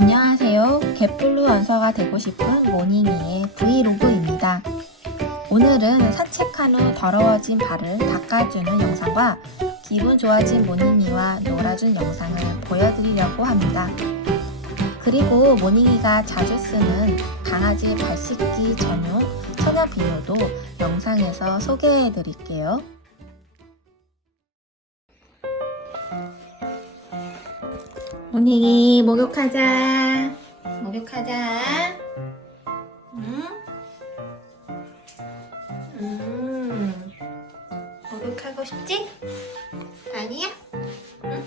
안녕하세요. 개플루언서가 되고 싶은 모닝이의 브이로그입니다. 오늘은 산책한 후 더러워진 발을 닦아주는 영상과 기분 좋아진 모닝이와 놀아준 영상을 보여드리려고 합니다. 그리고 모닝이가 자주 쓰는 강아지 발 씻기 전용 천연 비누도 영상에서 소개해 드릴게요. 모닝이 목욕하자. 목욕하자. 응? 음. 목욕하고 싶지? 아니야? 응?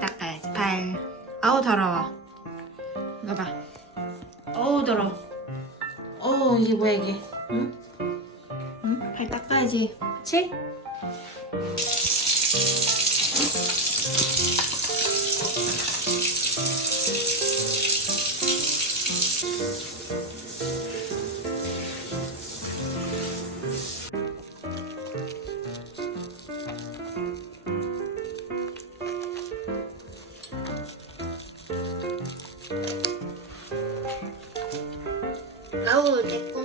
닦아야지 발. 아우 더러워. 이거 봐. 어우 더러워. 어우 이게 뭐야 이게? 응? 응? 발 닦아야지. 그치? 아우 내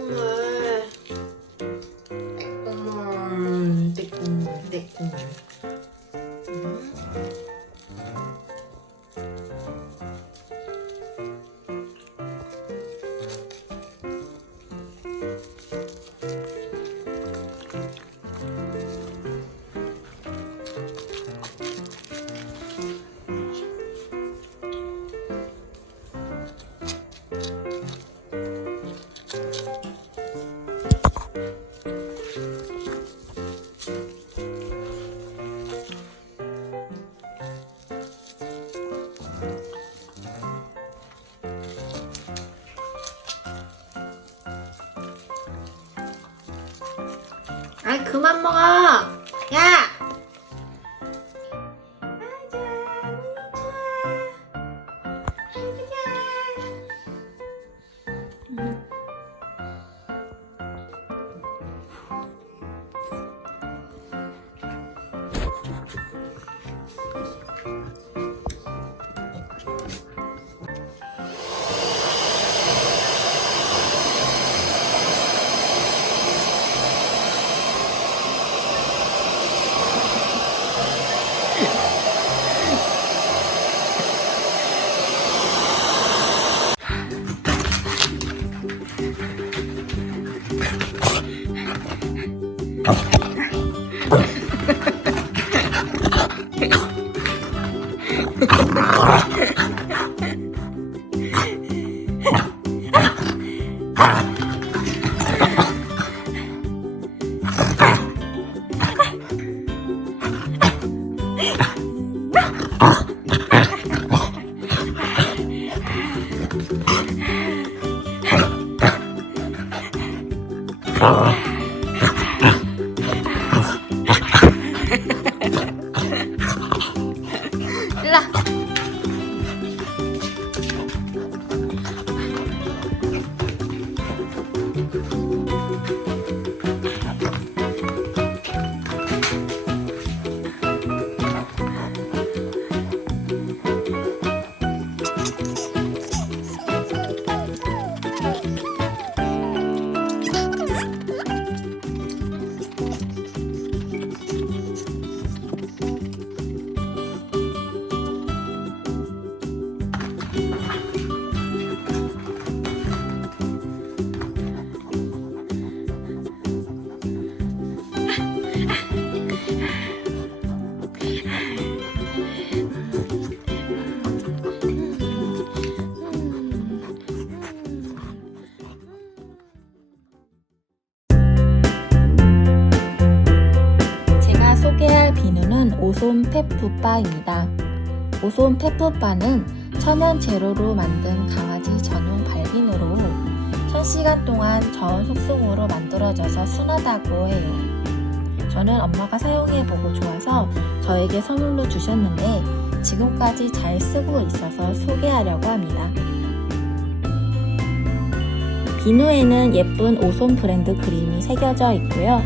그만 먹어. 야 일 오솜 페프바입니다. 오솜 페프바는 천연 재료로 만든 강아지 전용 발비누로 1000시간 동안 저온 숙성으로 만들어져서 순하다고 해요. 저는 엄마가 사용해보고 좋아서 저에게 선물로 주셨는데 지금까지 잘 쓰고 있어서 소개하려고 합니다. 비누에는 예쁜 오솜 브랜드 그림이 새겨져 있고요.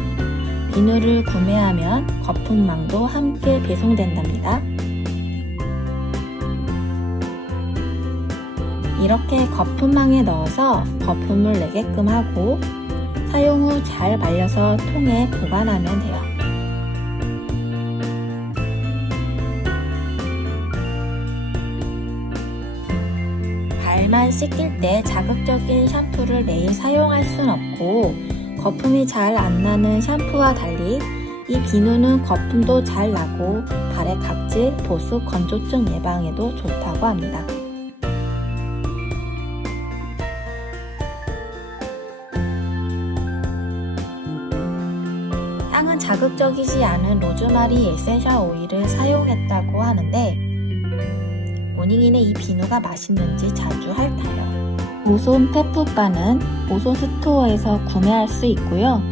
비누를 구매하면 거품망도 함께 배송된답니다. 이렇게 거품망에 넣어서 거품을 내게끔 하고 사용 후 잘 말려서 통에 보관하면 돼요. 발만 씻길 때 자극적인 샴푸를 매일 사용할 순 없고 거품이 잘 안 나는 샴푸와 달리 이 비누는 거품도 잘 나고 발의 각질, 보습, 건조증 예방에도 좋다고 합니다. 향은 자극적이지 않은 로즈마리 에센셜 오일을 사용했다고 하는데 모닝이는 이 비누가 맛있는지 자주 핥아요. 오손 페프바는 오손 스토어에서 구매할 수 있고요.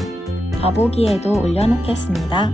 더보기에도 올려놓겠습니다.